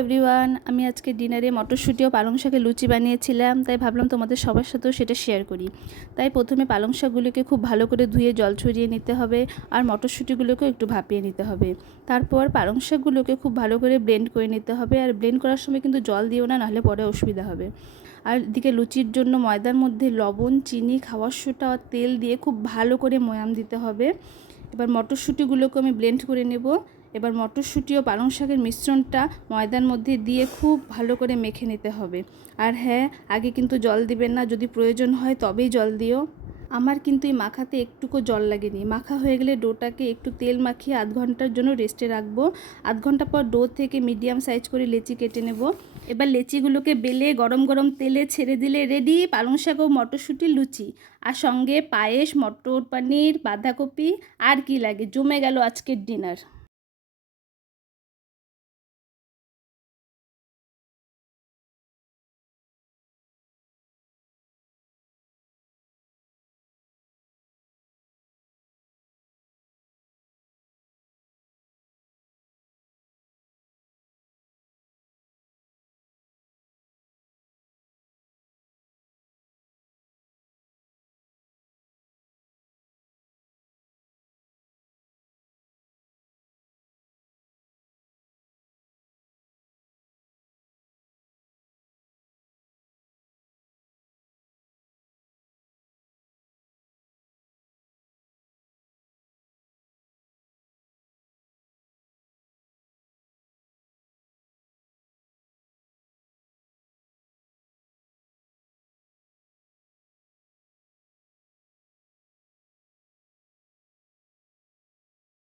Everyone, আমি আজকে ডিনারে মটরশুঁটি ও পালং শাকের লুচি বানিয়েছিলাম, তাই ভাবলাম তোমাদের সবার সাথেও সেটা শেয়ার করি। তাই প্রথমে পালং শাকগুলোকে খুব ভালো করে ধুয়ে জল ছড়িয়ে নিতে হবে, আর মটরশুঁটিগুলোকেও একটু ভাপিয়ে নিতে হবে। তারপর পালং শাকগুলোকে খুব ভালো করে ব্লেন্ড করে নিতে হবে, আর ব্লেন্ড করার সময় কিন্তু জল দিও না, নাহলে পরে অসুবিধা হবে। আর এদিকে লুচির জন্য ময়দার মধ্যে লবণ, চিনি, খাওয়ার সোডা আর তেল দিয়ে খুব ভালো করে ময়াম দিতে হবে। এবার মটরশুঁটিগুলোকে আমি ব্লেন্ড করে নেব। এবার মটরশুঁটি ও পালং শাকের মিশ্রণটা ময়দার মধ্যে দিয়ে খুব ভালো করে মেখে নিতে হবে। আর হ্যাঁ, আগে কিন্তু জল দিবেন না, যদি প্রয়োজন হয় তবেই জল দিও। আমার কিন্তু এই মাখাতে একটুকু জল লাগেনি। মাখা হয়ে গেলে ডোটাকে একটু তেল মাখিয়ে আধ ঘন্টার জন্য রেস্টে রাখবো। আধ ঘন্টা পর ডো থেকে মিডিয়াম সাইজ করে লেচি কেটে নেব। এবার লেচিগুলোকে বেলে গরম গরম তেলে ছেড়ে দিলে রেডি পালং শাক ও মটরশুঁটির লুচি। আর সঙ্গে পায়েস, মটর পনির, বাঁধাকপি, আর কি লাগে, জমে গেল আজকের ডিনার।